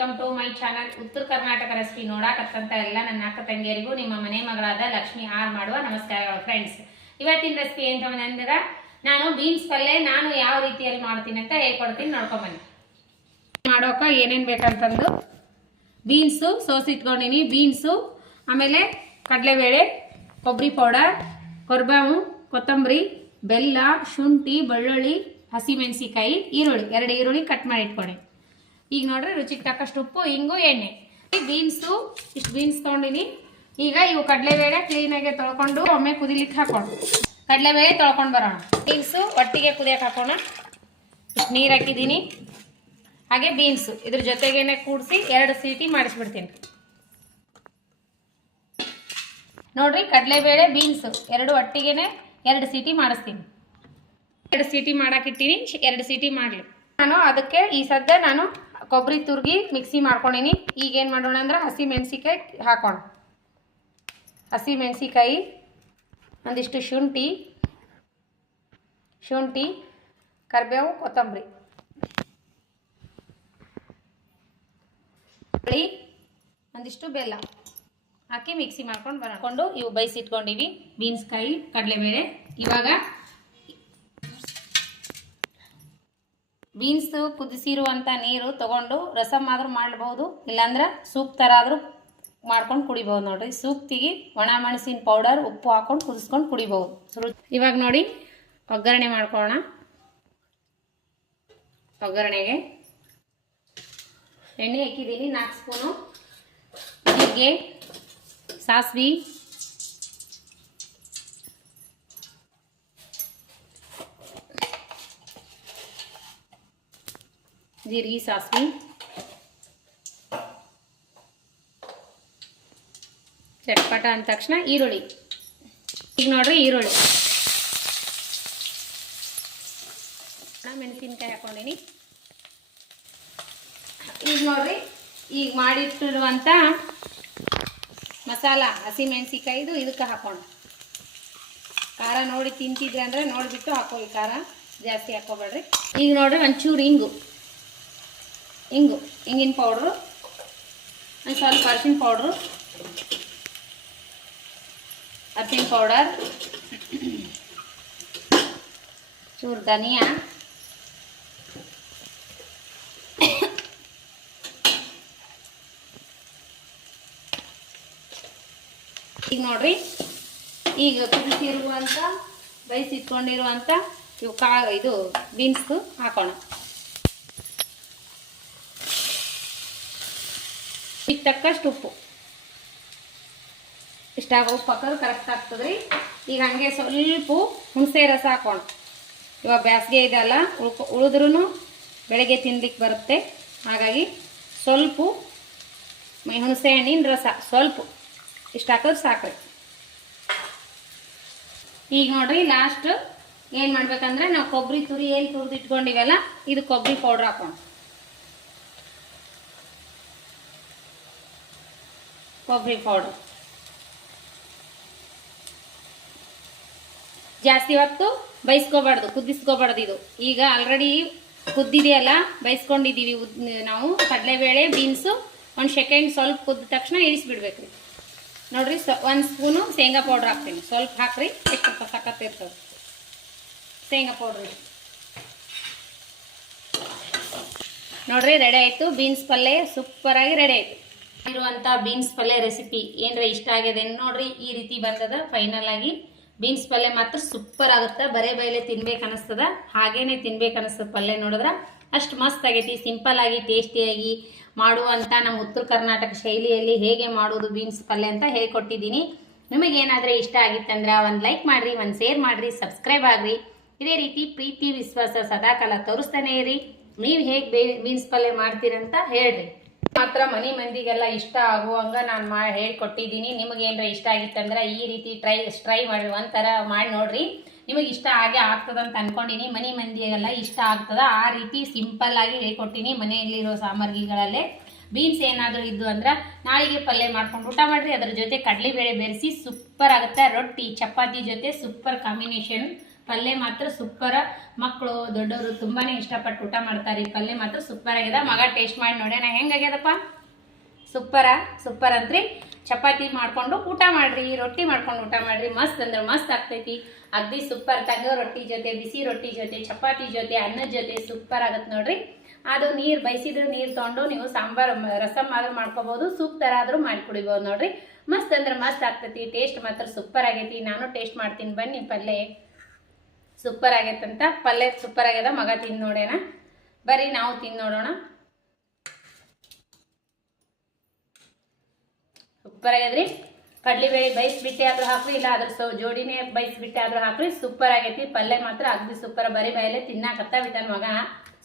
Welcome to my channel. ಉತ್ತರ Karnataka recipe ನೋಡಾಕತ್ತಂತ ಎಲ್ಲ ನನ್ನ ಅಕ್ಕ ತಂಗಿಯರಿಗೂ ನಿಮ್ಮ ಮನೆ ಮಗಳಾದ ಲಕ್ಷ್ಮಿ ಆರ್ ಮಾಡುವ ನಮಸ್ಕಾರಗಳು ಫ್ರೆಂಡ್ಸ್. ಇವತ್ತಿನ ರೆಸಿಪಿ ಏನಂತಂದ್ರೆ ನಾನು ಬೀನ್ಸ್ ಪಲ್ಯ ನಾನು ಯಾವ ರೀತಿಯಲ್ಲಿ ಮಾಡ್ತೀನಿ ಅಂತ ಹೇಳ್ಕೊಡ್ತೀನಿ, ನೋಡ್ಕೊಂಬನ್ನಿ. ಮಾಡೋಕೆ ಏನೇನು ಬೇಕಂತಂದು ಬೀನ್ಸು ಸೋಸಿಟ್ಕೊಂಡಿನಿ, ಬೀನ್ಸು, ಆಮೇಲೆ ಕಡಲೆಬೇಳೆ, ಕೊಬ್ಬರಿ ಪೌಡರ್, ಕೊರ್ಬೇವು, ಕೊತ್ತಂಬರಿ, ಬೆಲ್ಲ, ಶುಂಠಿ, ಬೆಳ್ಳುಳ್ಳಿ, ಹಸಿಮೆಣಸಿಕಾಯಿ, ಈರುಳ್ಳಿ, 2 ಈರುಳ್ಳಿ ಕಟ್ ಮಾಡಿ ಇಟ್ಕೊಂಡೆ. ಈಗ ನೋಡ್ರಿ ರುಚಿಗೆ ತಕ್ಕಷ್ಟು ಉಪ್ಪು, ಹಿಂಗು, ಎಣ್ಣೆ. ಬೀನ್ಸು ಇಷ್ಟು ಬೀನ್ಸ್ ತೊಗೊಂಡಿನಿ. ಈಗ ಇವು ಕಡಲೆಬೇಳೆ ಕ್ಲೀನಾಗಿ ತೊಳ್ಕೊಂಡು ಒಮ್ಮೆ ಕುದಿಲಿಕ್ಕೆ ಹಾಕೊಂಡು ಕಡಲೆಬೇಳೆ ತೊಳ್ಕೊಂಡು ಬರೋಣ. ಬೀನ್ಸು ಒಟ್ಟಿಗೆ ಕುದಿಯಕ್ಕೆ ಹಾಕೋಣ. ಇಷ್ಟು ನೀರು ಹಾಕಿದ್ದೀನಿ. ಹಾಗೆ ಬೀನ್ಸು ಇದ್ರ ಜೊತೆಗೇನೆ ಕೂಡಿಸಿ 2 ಸೀಟಿ ಮಾಡಿಸ್ಬಿಡ್ತೀನಿ. ನೋಡ್ರಿ ಕಡಲೆಬೇಳೆ ಬೀನ್ಸು 2 ಒಟ್ಟಿಗೆನೆ 2 ಸೀಟಿ ಮಾಡಿಸ್ತೀನಿ. 2 ಸೀಟಿ ಮಾಡಾಕಿಟ್ಟಿನಿ. 2 ಸೀಟಿ ಮಾಡಲಿ. ಅದಕ್ಕೆ ಈ ಸದ್ಯ ನಾನು ಕೊಬ್ಬರಿ ತುರ್ಗಿ ಮಿಕ್ಸಿ ಮಾಡ್ಕೊಂಡಿನಿ. ಈಗ ಏನು ಮಾಡೋಣ ಅಂದ್ರೆ ಹಸಿ ಮೆಣಸಿಕಾಯಿ ಹಾಕೋಣ. ಹಸಿ ಮೆಣಸಿಕಾಯಿ, ಒಂದಿಷ್ಟು ಶುಂಠಿ, ಕರಿಬೇವು, ಕೊತ್ತಂಬರಿ, ಒಂದಿಷ್ಟು ಬೆಲ್ಲ ಹಾಕಿ ಮಿಕ್ಸಿ ಮಾಡ್ಕೊಂಡು ಬರ್ಕೊಂಡು ಇವು ಬೈಸಿಟ್ಕೊಂಡಿವಿ. ಬೀನ್ಸ್ಕಾಯಿ, ಕಡಲೆಬೇಳೆ. ಇವಾಗ ಬೀನ್ಸ್ ಕುದಿಸಿರುವಂಥ ನೀರು ತಗೊಂಡು ರಸಮ್ ಆದ್ರೂ ಮಾಡಬಹುದು, ಇಲ್ಲಾಂದ್ರೆ ಸೂಪ್ ಥರ ಆದರೂ ಮಾಡ್ಕೊಂಡು ಕುಡಿಬಹುದು. ನೋಡ್ರಿ ಸೂಪ್ತಿಗೆ ಒಣ ಮೆಣಸಿನ ಪೌಡರ್, ಉಪ್ಪು ಹಾಕೊಂಡು ಕುದಿಸ್ಕೊಂಡು ಕುಡಿಬಹುದು. ಇವಾಗ ನೋಡಿ ಒಗ್ಗರಣೆ ಮಾಡ್ಕೊಳ್ಳೋಣ. ಒಗ್ಗರಣೆಗೆ ಎಣ್ಣೆ ಹಾಕಿದ್ದೀನಿ 4 ಸ್ಪೂನು. ಜೀರಿಗೆ, ಸಾಸಿವೆ, ಸಾಸಿವೆ, ಚಟ್ಪಟ ಅಂದ ತಕ್ಷಣ ಈರುಳ್ಳಿ. ಈಗ ನೋಡ್ರಿ ಈರುಳ್ಳಿ, ಮೆಣಸಿನ್ಕಾಯಿ ಹಾಕೊಂಡಿನಿ. ಈಗ ನೋಡ್ರಿ ಈಗ ಮಾಡಿಟ್ಟಿರುವಂಥ ಮಸಾಲ ಹಸಿ ಮೆಣಸಿಕಾಯಿದು ಇದಕ್ಕೆ ಹಾಕೋಣ. ಖಾರ ನೋಡಿ ತಿಂತಿದ್ರಿ ಅಂದರೆ ನೋಡಿಬಿಟ್ಟು ಹಾಕೊಳ್ಳಿ, ಖಾರ ಜಾಸ್ತಿ ಹಾಕೋಬೇಡ್ರಿ. ಈಗ ನೋಡ್ರಿ ಒಂಚೂರು ಹಿಂಗಿನ ಪೌಡ್ರು, ಒಂದು ಸ್ವಲ್ಪ ಅರಿಶಿನ ಪೌಡ್ರು, ಪೌಡರ್, ಚೂರು ಧನಿಯಾ, ಈಗ ನೋಡ್ರಿ ಈಗ ಕುದಿಸಿರುವಂಥ ಬೈಸಿಟ್ಕೊಂಡಿರುವಂಥ ಇವು ಇದು ಬೀನ್ಸ್ದು ಹಾಕೋಣ. ಈಗ ತಕ್ಕಷ್ಟು ಉಪ್ಪು, ಇಷ್ಟಾಗ ಉಪ್ಪು ಹಾಕೋದು ಕರೆಕ್ಟ್ ಆಗ್ತದ್ರಿ. ಈಗ ಹಂಗೆ ಸ್ವಲ್ಪ ಹುಣಸೆ ರಸ ಹಾಕೋಣ. ಇವಾಗ ಬೇಸಿಗೆ ಇದೆಲ್ಲ ಉಳಿದ್ರೂ ಬೆಳಗ್ಗೆ ತಿನ್ಲಿಕ್ಕೆ ಬರುತ್ತೆ. ಹಾಗಾಗಿ ಸ್ವಲ್ಪ ಹುಣಸೆ ಹಣ್ಣಿನ ರಸ ಸ್ವಲ್ಪ ಇಷ್ಟು ಹಾಕೋದು ಸಾಕ್ರಿ. ಈಗ ನೋಡ್ರಿ ಲಾಸ್ಟ್ ಏನು ಮಾಡ್ಬೇಕಂದ್ರೆ ನಾವು ಕೊಬ್ಬರಿ ತುರಿದು ಇಟ್ಕೊಂಡಿವಲ್ಲ, ಇದು ಕೊಬ್ಬರಿ ಪೌಡ್ರ್ ಹಾಕೋಣ. ಕೊಬ್ಬರಿ ಪೌಡ್ರ್ ಜಾಸ್ತಿ ಹೊತ್ತು ಬೈಸ್ಕೋಬಾರ್ದು, ಕುದಿಸ್ಕೋಬಾರ್ದು. ಇದು ಈಗ ಆಲ್ರೆಡಿ ಕುದ್ದಿದೆಯಲ್ಲ, ಬೈಸ್ಕೊಂಡಿದ್ದೀವಿ ನಾವು ಕಡಲೆಬೇಳೆ ಬೀನ್ಸು. 1 ಸೆಕೆಂಡ್ ಸ್ವಲ್ಪ ಕುದ್ದ ತಕ್ಷಣ ಇಳಿಸ್ಬಿಡ್ಬೇಕ್ರಿ. ನೋಡ್ರಿ 1 ಸ್ಪೂನು ಶೇಂಗಾ ಪೌಡ್ರ್ ಹಾಕ್ತೀನಿ. ಸ್ವಲ್ಪ ಹಾಕ್ರಿ, ಎಷ್ಟು ಸಕ್ಕತ್ತಿರ್ತದೆ ಶೇಂಗಾ ಪೌಡ್ರ್. ನೋಡ್ರಿ ರೆಡಿ ಆಯಿತು ಬೀನ್ಸ್ ಪಲ್ಯ, ಸೂಪರಾಗಿ ರೆಡಿ ಆಯಿತು. ಇರುವಂಥ ಬೀನ್ಸ್ ಪಲ್ಯ ರೆಸಿಪಿ ಏನರ ಇಷ್ಟ ಆಗಿದೆ ನೋಡ್ರಿ, ಈ ರೀತಿ ಬಂದದ. ಫೈನಲ್ ಆಗಿ ಬೀನ್ಸ್ ಪಲ್ಯ ಮಾತ್ರ ಸೂಪರ್ ಆಗುತ್ತೆ. ಬರೇ ಬೈಲೆ ತಿನ್ಬೇಕು ಅನಿಸ್ತದ, ಹಾಗೇನೆ ತಿನ್ಬೇಕು ಅನಿಸ್ತದ. ಪಲ್ಯ ನೋಡಿದ್ರೆ ಅಷ್ಟು ಮಸ್ತ್ ಆಗೈತಿ. ಸಿಂಪಲ್ ಆಗಿ ಟೇಸ್ಟಿಯಾಗಿ ಮಾಡುವಂಥ ನಮ್ಮ ಉತ್ತರ ಕರ್ನಾಟಕ ಶೈಲಿಯಲ್ಲಿ ಹೇಗೆ ಮಾಡೋದು ಬೀನ್ಸ್ ಪಲ್ಯ ಅಂತ ಹೇಳ್ಕೊಟ್ಟಿದ್ದೀನಿ. ನಿಮಗೇನಾದರೆ ಇಷ್ಟ ಆಗಿತ್ತಂದ್ರೆ ಒಂದು ಲೈಕ್ ಮಾಡಿರಿ, ಒಂದು ಶೇರ್ ಮಾಡಿರಿ, ಸಬ್ಸ್ಕ್ರೈಬ್ ಆಗಿರಿ. ಇದೇ ರೀತಿ ಪ್ರೀತಿ ವಿಶ್ವಾಸ ಸದಾಕಾಲ ತೋರಿಸ್ತಾನೆ ಇರಿ. ನೀವು ಹೇಗೆ ಬೀನ್ಸ್ ಪಲ್ಯ ಮಾಡ್ತೀರಂತ ಹೇಳ್ರಿ. ಮಾತ್ರ ಮನೆ ಮಂದಿಗೆಲ್ಲ ಇಷ್ಟ ಆಗುವಂಗ ನಾನು ಹೇಳ್ಕೊಟ್ಟಿದ್ದೀನಿ. ನಿಮಗೇನರ ಇಷ್ಟ ಆಗಿತ್ತಂದ್ರೆ ಈ ರೀತಿ ಟ್ರೈ ಮಾಡಿ ಒಂಥರ ಮಾಡಿ ನೋಡ್ರಿ. ನಿಮಗೆ ಇಷ್ಟ ಆಗೇ ಆಗ್ತದಂತ ಅನ್ಕೊಂಡಿನಿ. ಮನೆ ಮಂದಿಗೆಲ್ಲ ಇಷ್ಟ ಆಗ್ತದ. ಆ ರೀತಿ ಸಿಂಪಲ್ ಆಗಿ ಹೇಳ್ಕೊಟ್ಟಿನಿ. ಮನೆಯಲ್ಲಿರೋ ಸಾಮಗ್ರಿಗಳಲ್ಲೇ ಬೀನ್ಸ್ ಏನಾದರೂ ಇದ್ದು ಅಂದ್ರೆ ನಾಳೆಗೆ ಪಲ್ಯ ಮಾಡ್ಕೊಂಡು ಊಟ ಮಾಡಿರಿ. ಅದರ ಜೊತೆ ಕಡಲೆಬೇಳೆ ಬೆರೆಸಿ ಸೂಪರ್ ಆಗುತ್ತೆ. ರೊಟ್ಟಿ ಚಪಾತಿ ಜೊತೆ ಸೂಪರ್ ಕಾಂಬಿನೇಷನ್ ಪಲ್ಯ ಮಾತ್ರ ಸೂಪರ್, ಮಕ್ಕಳು ದೊಡ್ಡವರು ತುಂಬಾನೇ ಇಷ್ಟಪಟ್ಟು ಊಟ ಮಾಡ್ತಾರೆ. ಈ ಪಲ್ಯ ಮಾತ್ರ ಸೂಪರ್ ಆಗ್ಯದ. ಮಗ ಟೇಸ್ಟ್ ಮಾಡಿ ನೋಡ್ಯಾನ ಹೆಂಗಾಗ್ಯದಪ್ಪ. ಸೂಪರ್ ಅಂತ್ರಿ. ಚಪಾತಿ ಮಾಡ್ಕೊಂಡು ಊಟ ಮಾಡ್ರಿ, ರೊಟ್ಟಿ ಮಾಡ್ಕೊಂಡು ಊಟ ಮಾಡ್ರಿ, ಮಸ್ತ್ ಅಂದ್ರೆ ಮಸ್ತ್ ಆಗ್ತೈತಿ. ಅಗ್ದಿ ಸೂಪರ್. ತಗೋ ರೊಟ್ಟಿ ಜೊತೆ, ಬಿಸಿ ರೊಟ್ಟಿ ಜೊತೆ, ಚಪಾತಿ ಜೊತೆ, ಅನ್ನದ ಜೊತೆ ಸೂಪರ್ ಆಗತ್ತೆ ನೋಡ್ರಿ. ಅದು ನೀರು ಬಯಸಿದ್ರೆ ನೀರು ತೊಗೊಂಡು ನೀವು ಸಾಂಬಾರ್ ರಸಮ್ ಆದ್ರೂ ಮಾಡ್ಕೋಬಹುದು, ಸೂಪ್ ತರ ಆದ್ರೂ ಮಾಡಿ ಕುಡಿಬಹುದು ನೋಡ್ರಿ. ಮಸ್ತ್ ಅಂದ್ರೆ ಮಸ್ತ್ ಆಗ್ತೈತಿ. ಟೇಸ್ಟ್ ಮಾತ್ರ ಸೂಪರ್ ಆಗೈತಿ. ನಾನು ಟೇಸ್ಟ್ ಮಾಡ್ತೀನಿ ಬನ್ನಿ. ಪಲ್ಯ ಸೂಪರ್ ಆಗೈತಂತ. ಪಲ್ಯ ಸೂಪರ್ ಆಗ್ಯದ. ಮಗ ತಿಂದು ನೋಡೋಣ ಬರ್ರಿ, ನಾವು ತಿಂದು ನೋಡೋಣ. ಸೂಪರ್ ಆಗ್ಯದ್ರಿ. ಕಡ್ಲಿಬೇಳೆ ಬೈಸ್ಬಿಟ್ಟೆ ಆದ್ರೂ ಹಾಕ್ರಿ, ಇಲ್ಲ ಅದ್ರ ಜೋಡಿನೇ ಬೈಸ್ಬಿಟ್ಟೆ ಆದ್ರೂ ಹಾಕ್ರಿ. ಸೂಪರ್ ಆಗೈತಿ. ಪಲ್ಯ ಮಾತ್ರ ಅಗ್ದಿ ಸೂಪರ್. ಬರೀ ಬಯಲೆ ತಿನ್ನಾಕತ್ತ ಬಿಟ್ಟಾನ ಮಗ.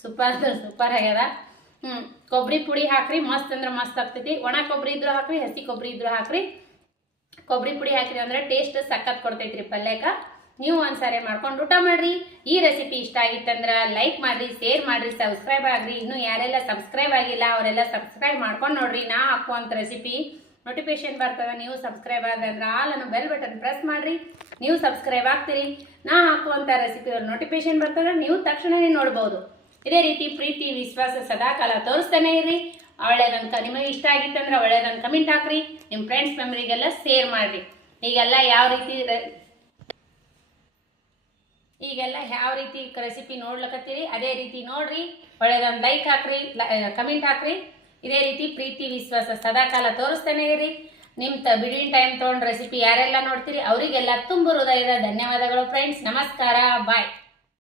ಸೂಪರ್ ಅಂದ್ರೆ ಸೂಪರ್ ಆಗ್ಯದ. ಕೊಬ್ಬರಿ ಪುಡಿ ಹಾಕ್ರಿ, ಮಸ್ತ್ ಅಂದ್ರೆ ಮಸ್ತ್ ಆಗ್ತೈತಿ. ಒಣ ಕೊಬ್ಬರಿ ಇದ್ರು ಹಾಕ್ರಿ, ಹಸಿ ಕೊಬ್ಬರಿ ಇದ್ರು ಹಾಕ್ರಿ. ಕೊಬ್ಬರಿ ಪುಡಿ ಹಾಕಿರಿ ಅಂದ್ರೆ ಟೇಸ್ಟ್ ಸಖತ್ ಕೊಡ್ತೈತ್ರಿ ಪಲ್ಯಕ್ಕ. ನೀವು ಒಂದ್ಸಾರಿ ಮಾಡ್ಕೊಂಡು ಊಟ ಮಾಡ್ರಿ. ಈ ರೆಸಿಪಿ ಇಷ್ಟ ಆಗಿತ್ತಂದ್ರೆ ಲೈಕ್ ಮಾಡ್ರಿ, ಶೇರ್ ಮಾಡ್ರಿ, ಸಬ್ಸ್ಕ್ರೈಬ್ ಆಗ್ರಿ. ಇನ್ನು ಯಾರೆಲ್ಲ ಸಬ್ಸ್ಕ್ರೈಬ್ ಆಗಿಲ್ಲ ಅವರೆಲ್ಲ ಸಬ್ಸ್ಕ್ರೈಬ್ ಮಾಡ್ಕೊಂಡು ನೋಡ್ರಿ. ನಾ ಹಾಕುವಂತ ರೆಸಿಪಿ ನೋಟಿಫಿಕೇಶನ್ ಬರ್ತದೆ. ನೀವು ಸಬ್ಸ್ಕ್ರೈಬ್ ಆದ್ರೆ ಅಂದ್ರೆ ಆಲ್ ಅನ್ನೋ ಬೆಲ್ ಬಟನ್ ಪ್ರೆಸ್ ಮಾಡ್ರಿ. ನೀವು ಸಬ್ಸ್ಕ್ರೈಬ್ ಆಗ್ತೀರಿ, ನಾ ಹಾಕುವಂತ ರೆಸಿಪಿ ನೋಟಿಫಿಕೇಶನ್ ಬರ್ತದೆ, ನೀವು ತಕ್ಷಣನೇ ನೋಡ್ಬೋದು. ಇದೇ ರೀತಿ ಪ್ರೀತಿ ವಿಶ್ವಾಸ ಸದಾಕಾಲ ತೋರಿಸ್ತಾನೆ ಇರ್ರಿ. ಒಳ್ಳೇದಂತ ನಿಮಗೆ ಇಷ್ಟ ಆಗಿತ್ತಂದ್ರೆ ಒಳ್ಳೇದಂತ ಕಮೆಂಟ್ ಹಾಕ್ರಿ. ನಿಮ್ಮ ಫ್ರೆಂಡ್ಸ್ ಮೆಂಬರಿಗೆಲ್ಲ ಶೇರ್ ಮಾಡ್ರಿ. ಈಗೆಲ್ಲ ಯಾವ ರೀತಿ ರೆಸಿಪಿ ನೋಡ್ಲಕತ್ತೀರಿ ಅದೇ ರೀತಿ ನೋಡ್ರಿ. ಒಳ್ಳೇದಂತ ಲೈಕ್ ಹಾಕ್ರಿ, ಕಮೆಂಟ್ ಹಾಕ್ರಿ. ಇದೇ ರೀತಿ ಪ್ರೀತಿ ವಿಶ್ವಾಸ ಸದಾಕಾಲ ತೋರಿಸ್ತಾನೆ ಇರ್ರಿ. ನಿಮ್ಮ ಬಿಡುವಿನ ಟೈಮ್ ತೊಗೊಂಡು ರೆಸಿಪಿ ಯಾರೆಲ್ಲ ನೋಡ್ತೀರಿ ಅವರಿಗೆಲ್ಲ ತುಂಬ ಹೃದಯದ ಧನ್ಯವಾದಗಳು ಫ್ರೆಂಡ್ಸ್. ನಮಸ್ಕಾರ, ಬಾಯ್.